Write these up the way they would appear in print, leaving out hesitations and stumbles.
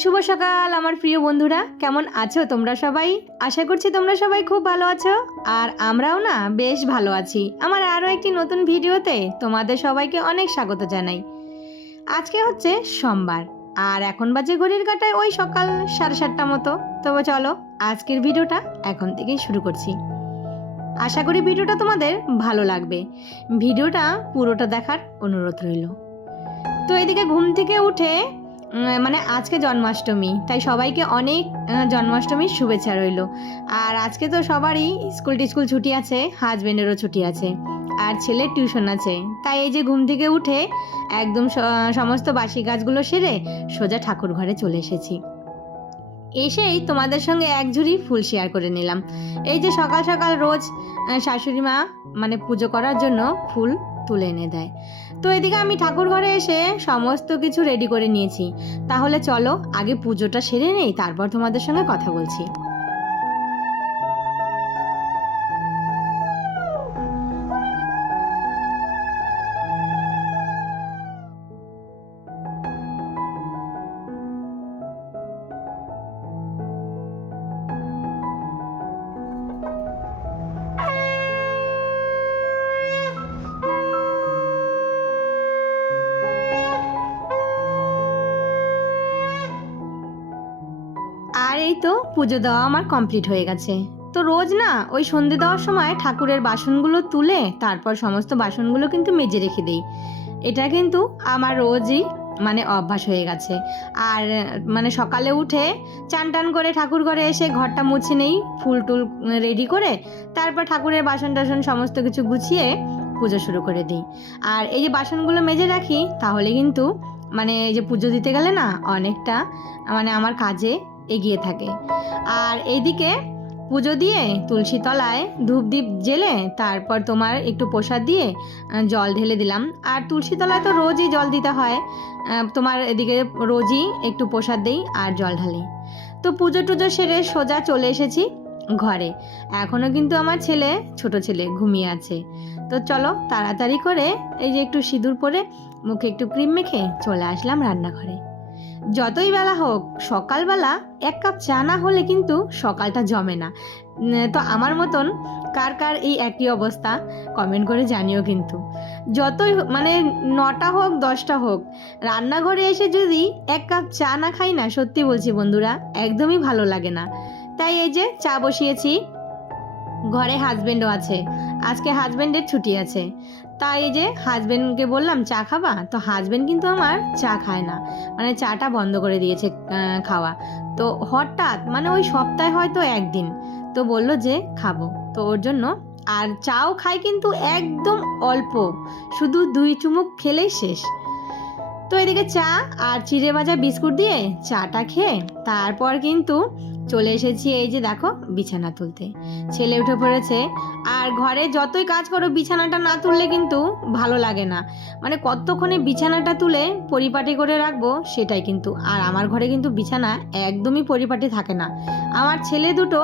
শুভ সকাল আমার প্রিয় বন্ধুরা, কেমন আছো তোমরা সবাই? আশা করছি তোমরা সবাই খুব ভালো আছো, আর আমরাও না বেশ ভালো আছি। আমার আরও একটি নতুন ভিডিওতে তোমাদের সবাইকে অনেক স্বাগত জানাই। আজকে হচ্ছে সোমবার, আর এখন বাজে ঘড়ির কাঁটায় ওই সকাল 7:30 মতো। তবে চলো আজকের ভিডিওটা এখন থেকেই শুরু করছি। আশা করি ভিডিওটা তোমাদের ভালো লাগবে। ভিডিওটা পুরোটা দেখার অনুরোধ রইল। তো এদিকে ঘুম থেকে উঠে মানে আজকে জন্মাষ্টমী, তাই সবাইকে অনেক জন্মাষ্টমীর শুভেচ্ছা রইল। আর আজকে তো সবারই স্কুল ছুটি আছে, হাজবেন্ডেরও ছুটি আছে, আর ছেলের টিউশন আছে। তাই এই যে ঘুম থেকে উঠে একদম সমস্ত বাসি কাজগুলো সেরে সোজা ঠাকুর ঘরে চলে এসেছি। এসেই তোমাদের সঙ্গে এক ঝুড়ি ফুল শেয়ার করে নিলাম। এই যে সকাল সকাল রোজ শাশুড়ি মা মানে পুজো করার জন্য ফুল তুলে এনে দেয়। তো এদিকে আমি ঠাকুর ঘরে এসে সমস্ত কিছু রেডি করে নিয়েছি। তাহলে চলো আগে পুজোটা সেরে নেই, তারপর তোমাদের সঙ্গে কথা বলছি। আর এই তো পুজো দেওয়া আমার কমপ্লিট হয়ে গেছে। তো রোজ না ওই সন্ধে দেওয়ার সময় ঠাকুরের বাসনগুলো তুলে তারপর সমস্ত বাসনগুলো কিন্তু মেজে রেখে দিই। এটা কিন্তু আমার রোজই মানে অভ্যাস হয়ে গেছে। আর মানে সকালে উঠে চান টান করে ঠাকুর ঘরে এসে ঘরটা মুছে নেই, ফুল টুল রেডি করে তারপর ঠাকুরের বাসন টাসন সমস্ত কিছু গুছিয়ে পুজো শুরু করে দিই। আর এই যে বাসনগুলো মেজে রাখি, তাহলে কিন্তু মানে এই যে পুজো দিতে গেলে না অনেকটা মানে আমার কাজে এগিয়ে থাকে। আর এইদিকে পুজো দিয়ে তুলসী তলায় ধূপ দ্বীপ জেলে তারপর তোমার একটু প্রসাদ দিয়ে জল ঢেলে দিলাম। আর তুলসী তলায় তো রোজই জল দিতে হয়, তোমার এদিকে রোজই একটু প্রসাদ দিই আর জল ঢালি। তো পুজো টুজো সেরে সোজা চলে এসেছি ঘরে। এখনও কিন্তু আমার ছোট ছেলে ঘুমিয়ে আছে। তো চলো তাড়াতাড়ি করে এই যে একটু সিঁদুর পরে মুখে একটু ক্রিম মেখে চলে আসলাম রান্নাঘরে। যতই বেলা হোক সকালবেলা এক কাপ চা না হলে কিন্তু সকালটা জমে না। তো আমার মতন কার কার এই একই অবস্থা কমেন্ট করে জানিও কিন্তু। যতই মানে 9টা হোক 10টা হোক, রান্নাঘরে এসে যদি এক কাপ চা না খাই না, সত্যি বলছি বন্ধুরা, একদমই ভালো লাগে না। তাই এই যে চা বসিয়েছি। ঘরে হাজবেন্ডও আছে, আজকে হাজবেন্ডের ছুটি আছে। তাই এই যে হাজবেন্ডকে বললাম চা খাবা, তো হাজবেন্ড কিন্তু আমার চা খায় না, মানে চাটা বন্ধ করে দিয়েছে খাওয়া। তো হঠাৎ মানে ওই সপ্তাহে হয়তো একদিন তো বললো যে খাবো, তো ওর জন্য। আর চাও খাই কিন্তু একদম অল্প, শুধু 2 চুমুক খেলেই শেষ। তো এদিকে চা আর চিড়ে ভাজা বিস্কুট দিয়ে চাটা খেয়ে তারপর কিন্তু চলে এসেছি এই যে দেখো বিছানা তুলতে। ছেলে উঠে পড়েছে, আর ঘরে যতই কাজ করো বিছানাটা না তুললে কিন্তু ভালো লাগে না। মানে কতক্ষণে বিছানাটা তুলে পরিপাটি করে রাখবো সেটাই কিন্তু। আর আমার ঘরে কিন্তু বিছানা একদমই পরিপাটি থাকে না। আমার ছেলে দুটো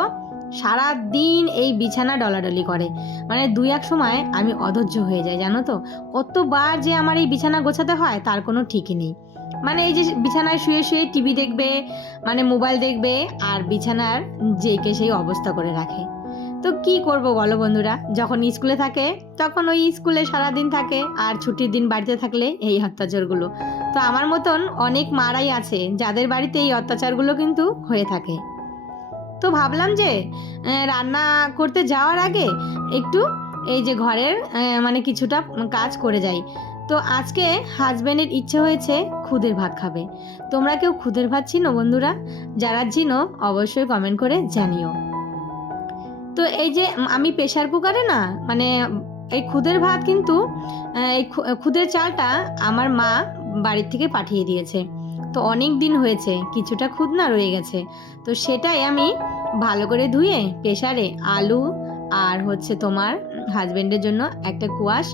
সারা দিন এই বিছানা ডলাডলি করে, মানে 2-1 সময় আমি অধৈর্য হয়ে যাই, জানো তো। কতবার যে আমার এই বিছানা গোছাতে হয় তার কোনো ঠিকই নেই। মানে এই যে বিছানায় শুয়ে শুয়ে টিভি দেখবে, মানে মোবাইল দেখবে, আর বিছানার যেকে সেই অবস্থা করে রাখে। তো কি করব বলো বন্ধুরা, যখন স্কুলে থাকে তখন ওই স্কুলে সারাদিন থাকে, আর ছুটির দিন বাড়িতে থাকলে এই অত্যাচারগুলো। তো আমার মতন অনেক মারাই আছে যাদের বাড়িতে এই অত্যাচারগুলো কিন্তু হয়ে থাকে। তো ভাবলাম যে রান্না করতে যাওয়ার আগে একটু এই যে ঘরের মানে কিছুটা কাজ করে যাই। তো আজকে হাজব্যান্ডের ইচ্ছে হয়েছে খুদের ভাত খাবে। তোমরা কেউ খুদের ভাত চিনো বন্ধুরা? যারা চিনো অবশ্যই কমেন্ট করে জানিও। তো এই যে আমি প্রেশার কুকারে না মানে এই খুদের ভাত কিন্তু এই খুদের চালটা আমার মা বাড়ির থেকে পাঠিয়ে দিয়েছে। তো অনেক দিন হয়েছে, কিছুটা খুদ না রয়ে গেছে। তো সেটাই আমি ভালো করে ধুয়ে প্রেশারে আলু আর হচ্ছে তোমার হাজবেন্ডের জন্য একটা কোয়াশ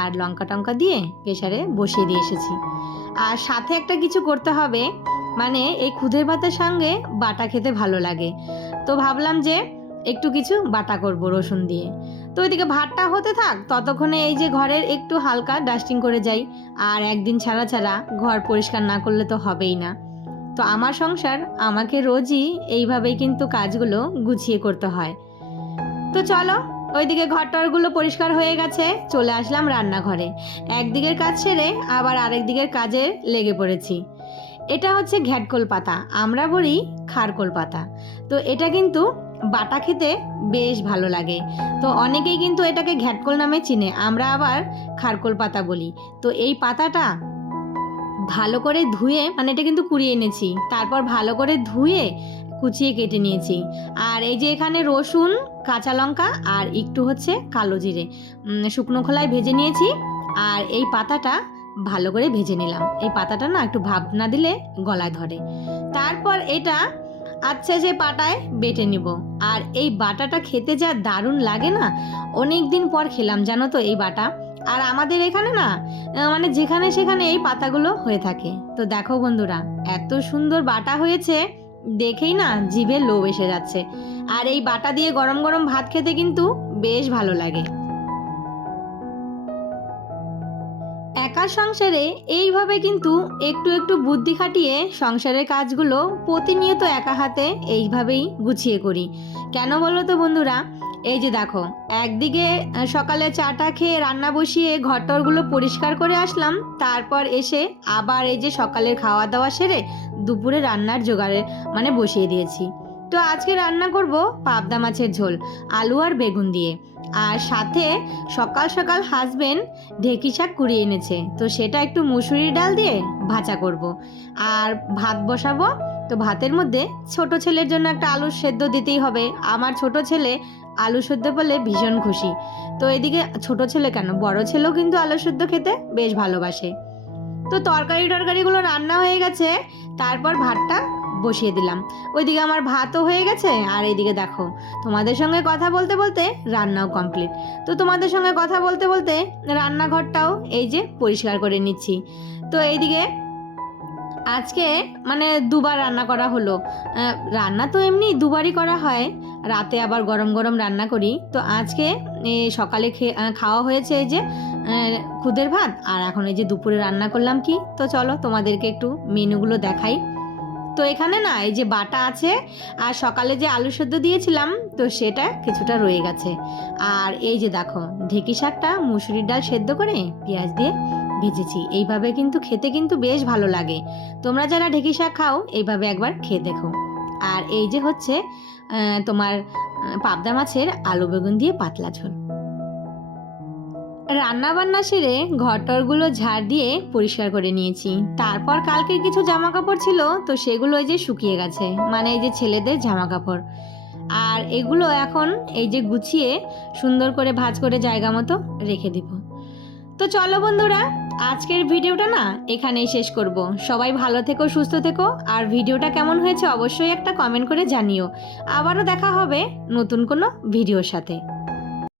আর লঙ্কা টঙ্কা দিয়ে প্রেশারে বসিয়ে দিয়ে এসেছি। আর সাথে একটা কিছু করতে হবে, মানে এই খুদের ভাতের সঙ্গে বাটা খেতে ভালো লাগে। তো ভাবলাম যে একটু কিছু বাটা করব রসুন দিয়ে। তো ওইদিকে ভাতটা হতে থাক, ততক্ষণে এই যে ঘরের একটু হালকা ডাস্টিং করে যাই। আর একদিন ছাড়া ছাড়া ঘর পরিষ্কার না করলে তো হবেই না। তো আমার সংসার আমাকে রোজই এইভাবেই কিন্তু কাজগুলো গুছিয়ে করতে হয়। তো চলো, ওইদিকে ঘরটরগুলো পরিষ্কার হয়ে গেছে, চলে আসলাম রান্নাঘরে। একদিকের কাজ সেরে আবার আরেক দিকের কাজে লেগে পড়েছি। এটা হচ্ছে ঘ্যাটকোল পাতা, আমরা বলি খারকোল পাতা। তো এটা কিন্তু বাটা খেতে বেশ ভালো লাগে। তো অনেকেই কিন্তু এটাকে ঘ্যাটকোল নামে চিনে, আমরা আবার খারকোল পাতা বলি। তো এই পাতাটা ভালো করে ধুয়ে, মানে এটা কিন্তু কুড়িয়ে এনেছি, তারপর ভালো করে ধুয়ে কুচিয়ে কেটে নিয়েছি। আর এই যে এখানে রসুন, কাঁচা লঙ্কা আর একটু হচ্ছে কালো জিরে শুকনো খোলায় ভেজে নিয়েছি। আর এই পাতাটা ভালো করে ভেজে নিলাম। এই পাতাটা না একটু ভাপ না দিলে গলায় ধরে। তারপর এটা আচ্ছা যে পাটায় বেটে নিব। আর এই বাটাটা খেতে যা দারুণ লাগে না, অনেক দিন পর খেলাম জানো তো এই বাটা। আর আমাদের এখানে না মানে যেখানে সেখানে এই পাতাগুলো হয়ে থাকে। তো দেখো বন্ধুরা, এত সুন্দর বাটা হয়েছে, দেখেই না জিভে লোভ এসে যাচ্ছে। আর এই বাটা দিয়ে গরম গরম ভাত খেতে কিন্তু বেশ ভালো লাগে। একা সংসারে এইভাবে কিন্তু একটু একটু বুদ্ধি খাটিয়ে সংসারের কাজগুলো প্রতিনিয়ত একা হাতে এইভাবেই গুছিয়ে করি। কেন বলো তো বন্ধুরা, এই যে দেখো, একদিকে সকালে চাটা খেয়ে রান্না বসিয়ে ঘরটরগুলো পরিষ্কার করে আসলাম, তারপর এসে আবার এই যে সকালের খাওয়া দাওয়া সেরে দুপুরে রান্নার জোগাড়ে মানে বসিয়ে দিয়েছি। তো আজকে রান্না করব পাবদা মাছের ঝোল, আলু আর বেগুন দিয়ে। আর সাথে সকাল সকাল হাজবেন্ড ঢেঁকি শাক কুড়িয়ে এনেছে, তো সেটা একটু মুসুরির ডাল দিয়ে ভাজা করব। আর ভাত বসাবো। তো ভাতের মধ্যে ছোট ছেলের জন্য একটা আলু সেদ্ধ দিতেই হবে। আমার ছোট ছেলে আলু সেদ্ধ পেলে ভীষণ খুশি। তো এদিকে ছোট ছেলে কেন, বড় ছেলেও কিন্তু আলু সেদ্ধ খেতে বেশ ভালোবাসে। তো তরকারিগুলো রান্না হয়ে গেছে, তারপর ভাতটা বসিয়ে দিলাম। ওইদিকে আমার ভাতও হয়ে গেছে, আর এইদিকে দেখো তোমাদের সঙ্গে কথা বলতে বলতে রান্নাও কমপ্লিট। তো তোমাদের সঙ্গে কথা বলতে বলতে রান্নাঘরটাও এই যে পরিষ্কার করে নিচ্ছি। তো এইদিকে আজকে মানে দুবার রান্না করা হলো। রান্না তো এমনি দুবারই করা হয়, রাতে আবার গরম গরম রান্না করি। তো আজকে সকালে খাওয়া হয়েছে এই যে খুদের ভাত, আর এখন এই যে দুপুরে রান্না করলাম কি। তো চলো তোমাদেরকে একটু মেনুগুলো দেখাই। তো এখানে না এই যে বাটা আছে, আর সকালে যে আলু সেদ্ধ দিয়েছিলাম তো সেটা কিছুটা রয়ে গেছে। আর এই যে দেখো ঢেঁকি শাকটা মুসুরির ডাল সেদ্ধ করে পেঁয়াজ দিয়ে ভেজেছি। এইভাবে কিন্তু খেতে কিন্তু বেশ ভালো লাগে। তোমরা যারা ঢেঁকি শাক খাও এইভাবে একবার খেয়ে দেখো। আর এই যে হচ্ছে তোমার পাবদা মাছের আলু বেগুন দিয়ে পাতলা ঝোল। রান্না বান্না সেরে ঘরটরগুলো ঝাড় দিয়ে পরিষ্কার করে নিয়েছি। তারপর কালকের কিছু জামা কাপড় ছিল, তো সেগুলো এই যে শুকিয়ে গেছে, মানে এই যে ছেলেদের জামা কাপড়। আর এগুলো এখন এই যে গুছিয়ে সুন্দর করে ভাঁজ করে জায়গা মতো রেখে দিব। তো চলো বন্ধুরা, আজকের ভিডিওটা না এখানেই শেষ করব। সবাই ভালো থেকো, সুস্থ থেকো। আর ভিডিওটা কেমন হয়েছে অবশ্যই একটা কমেন্ট করে জানিও। আবারও দেখা হবে নতুন কোনো ভিডিওর সাথে।